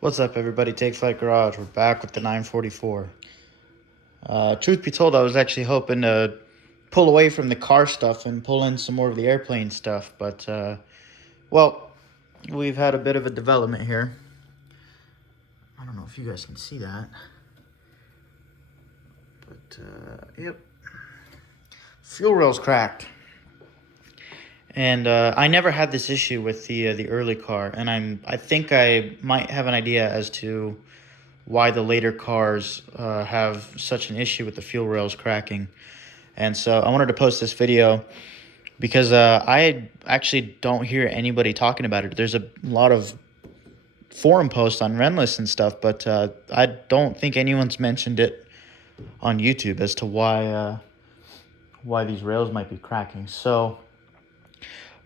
What's up, everybody? Take Flight Garage. We're back with the 944. Truth be told, I was actually hoping to pull away from the car stuff and pull in some more of the airplane stuff, but, well, we've had a bit of a development here. I don't know if you guys can see that, but, yep. Fuel rail's cracked. And I never had this issue with the early car, and I think I might have an idea as to why the later cars have such an issue with the fuel rails cracking. And so I wanted to post this video because I actually don't hear anybody talking about it. There's a lot of forum posts on Renless and stuff, but I don't think anyone's mentioned it on YouTube as to why these rails might be cracking. So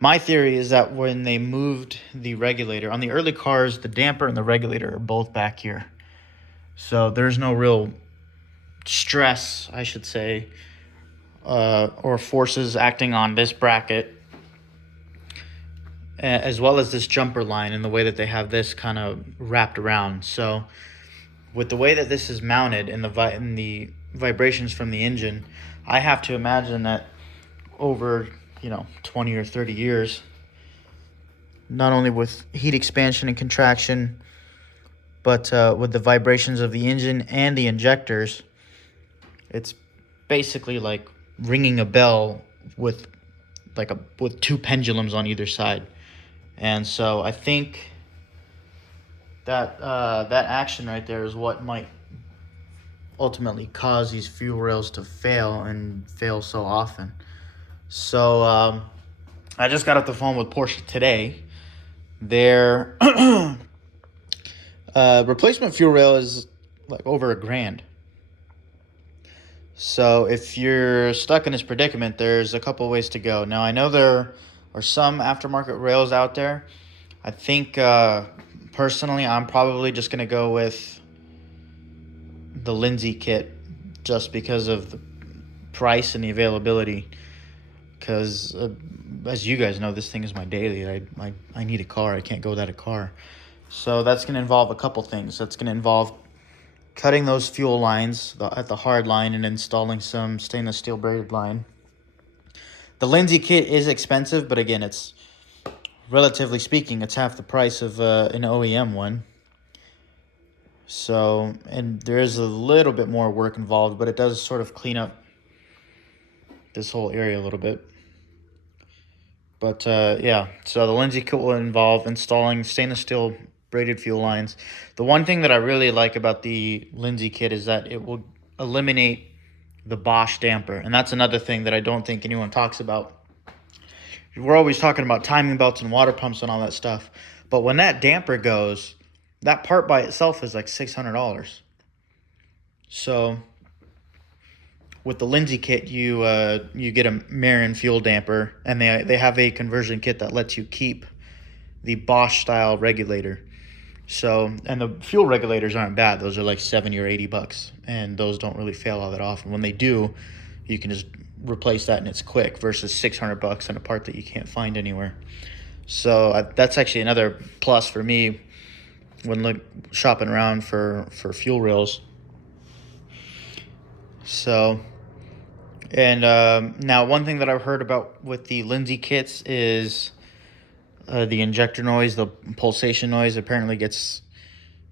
my theory is that when they moved the regulator on the early cars, the damper and the regulator are both back here. So there's no real stress, I should say, or forces acting on this bracket, as well as this jumper line and the way that they have this kind of wrapped around. So with the way that this is mounted and the vibrations from the engine, I have to imagine that over 20 or 30 years, not only with heat expansion and contraction, but with the vibrations of the engine and the injectors, it's basically like ringing a bell with two pendulums on either side. And so I think that that action right there is what might ultimately cause these fuel rails to fail and fail so often. So I just got off the phone with Porsche today. Their replacement fuel rail is like over $1,000. So if you're stuck in this predicament, there's a couple ways to go. Now, I know there are some aftermarket rails out there. I think personally, I'm probably just going to go with the Lindsay kit just because of the price and the availability. Because as you guys know, this thing is my daily. I need a car. I can't go without a car. So that's going to involve a couple things. That's going to involve cutting those fuel lines at the hard line and installing some stainless steel braided line. The Lindsay kit is expensive, but again, it's relatively speaking, it's half the price of an OEM one. So, and there is a little bit more work involved, but it does sort of clean up this whole area a little bit. But yeah, so the Lindsay kit will involve installing stainless steel braided fuel lines. The one thing that I really like about the Lindsay kit is that it will eliminate the Bosch damper. And that's another thing that I don't think anyone talks about. We're always talking about timing belts and water pumps and all that stuff. But when that damper goes, that part by itself is like $600. So with the Lindsay kit, you get a Marin fuel damper, and they have a conversion kit that lets you keep the Bosch style regulator. So, and the fuel regulators aren't bad. Those are like $70 or $80, and those don't really fail all that often. When they do, you can just replace that and it's quick versus $600 on a part that you can't find anywhere. So that's actually another plus for me when shopping around for fuel rails. So, and now one thing that I've heard about with the Lindsay kits is the injector noise, the pulsation noise apparently gets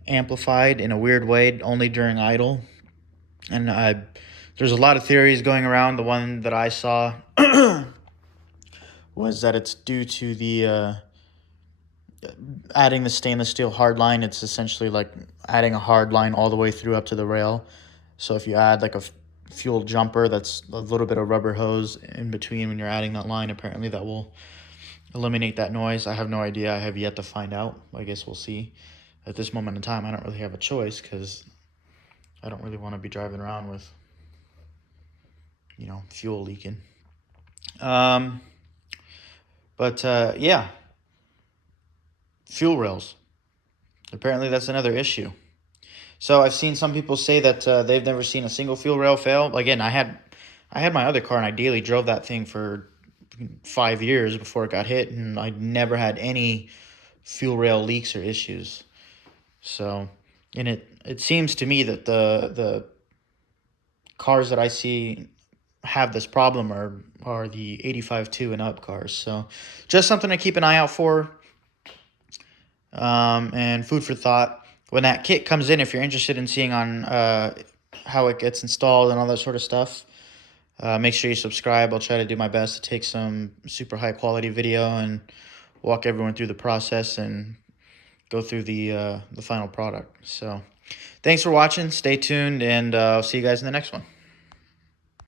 amplified in a weird way only during idle. And there's a lot of theories going around. The one that I saw was that it's due to the adding the stainless steel hard line. It's essentially like adding a hard line all the way through up to the rail. So if you add like a fuel jumper, that's a little bit of rubber hose in between when you're adding that line, apparently that will eliminate that noise. I have no idea. I have yet to find out. I guess we'll see. At this moment in time, I don't really have a choice because I don't really want to be driving around with, fuel leaking. But yeah, fuel rails. Apparently that's another issue. So I've seen some people say that they've never seen a single fuel rail fail. Again, I had my other car and I daily drove that thing for 5 years before it got hit, and I never had any fuel rail leaks or issues. So, and it seems to me that the cars that I see have this problem are the 85.2 and up cars. So, just something to keep an eye out for, and food for thought. When that kit comes in, if you're interested in seeing on how it gets installed and all that sort of stuff, make sure you subscribe. I'll try to do my best to take some super high quality video and walk everyone through the process and go through the final product. So, thanks for watching. Stay tuned, and I'll see you guys in the next one.